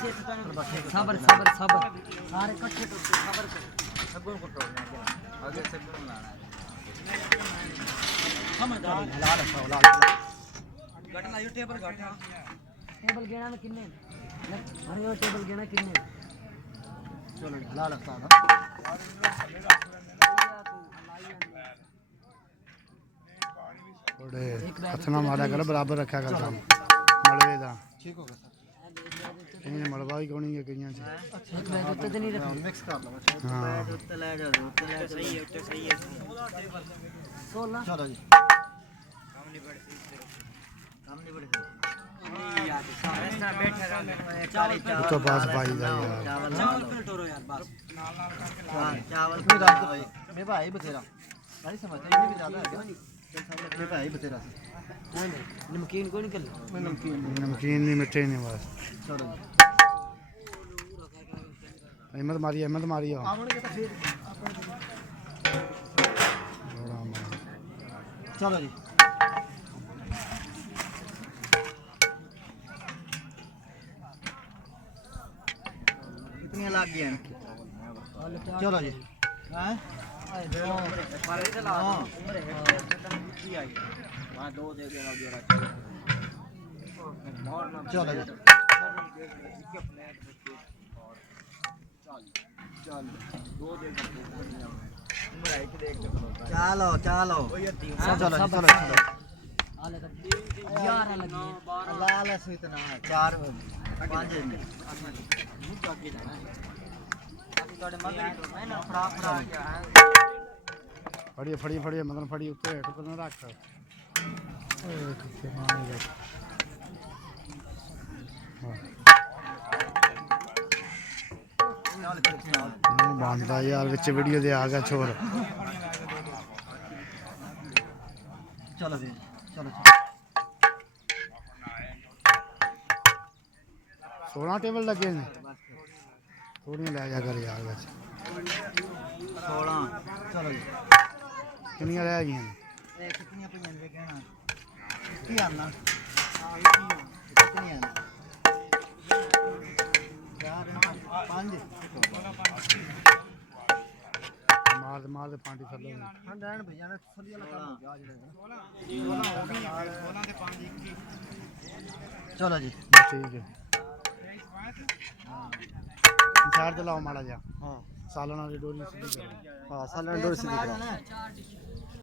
सबर सबर सबर सारे इकट्ठे तो सबर सगुन को तोड़ना आगे से बनाना है समझदार हलाल हलाल घटना यो टेबल घटा टेबल गेना में कितने अरे यो टेबल गेना कितने चलो हलाल साहब थोड़े हथना मारा कर बराबर रखा कर काम मलबे दा ठीक होगा सर इन्हें मलबा ही कोनी है कईयां से एक बैग उत्ते तो नहीं रखना मिक्स कर लो हां बैग उत्ते ले जाओ उत्ते ले सही है उत्ते सही है 16 चलो जी काम नहीं बढ़ ऐसा बैठे चावल तो पास भाई दा यार चावल पे टोरो यार बस हां चावल भी रख दो भाई मेरे भाई बतेरा भाई समझते ये भी ज्यादा है क्या मेरे भाई बतेरा नहीं नमकीन को निकल मैं नमकीन नमकीन नहीं मिठे नहीं बस चलो अहमद मारी आवड़ के तो फिर चलो जी कितनी लग गई इनकी चलो जी हैं पाले चला बुद्धि आई वहां दो दे देना जोरा चलो जी चलो चलो चलो चलो लाल से इतना 4 5 फड़ी मतलब फड़ी उत्ते हेठ पर रख ओए किथे मार गया नहीं बांधता यार विच वीडियो दे आ गया छोर चलो जी चलो 16 टेबल लगे ने थोड़ी ले जा कर यार बस 16 चलो जी कितनी रह गई ए कितनी पईयां वे कहना की आना कितनी आना यार 5 मार दे पांटी थल्ले हां डैन भैया ने थल्ली वाला काम हो गया चलो जी ठीक है चार चलाओ माड़ा जा हां सालन वाली डोरी सीधी करो हां सालन डोर से दिख रहा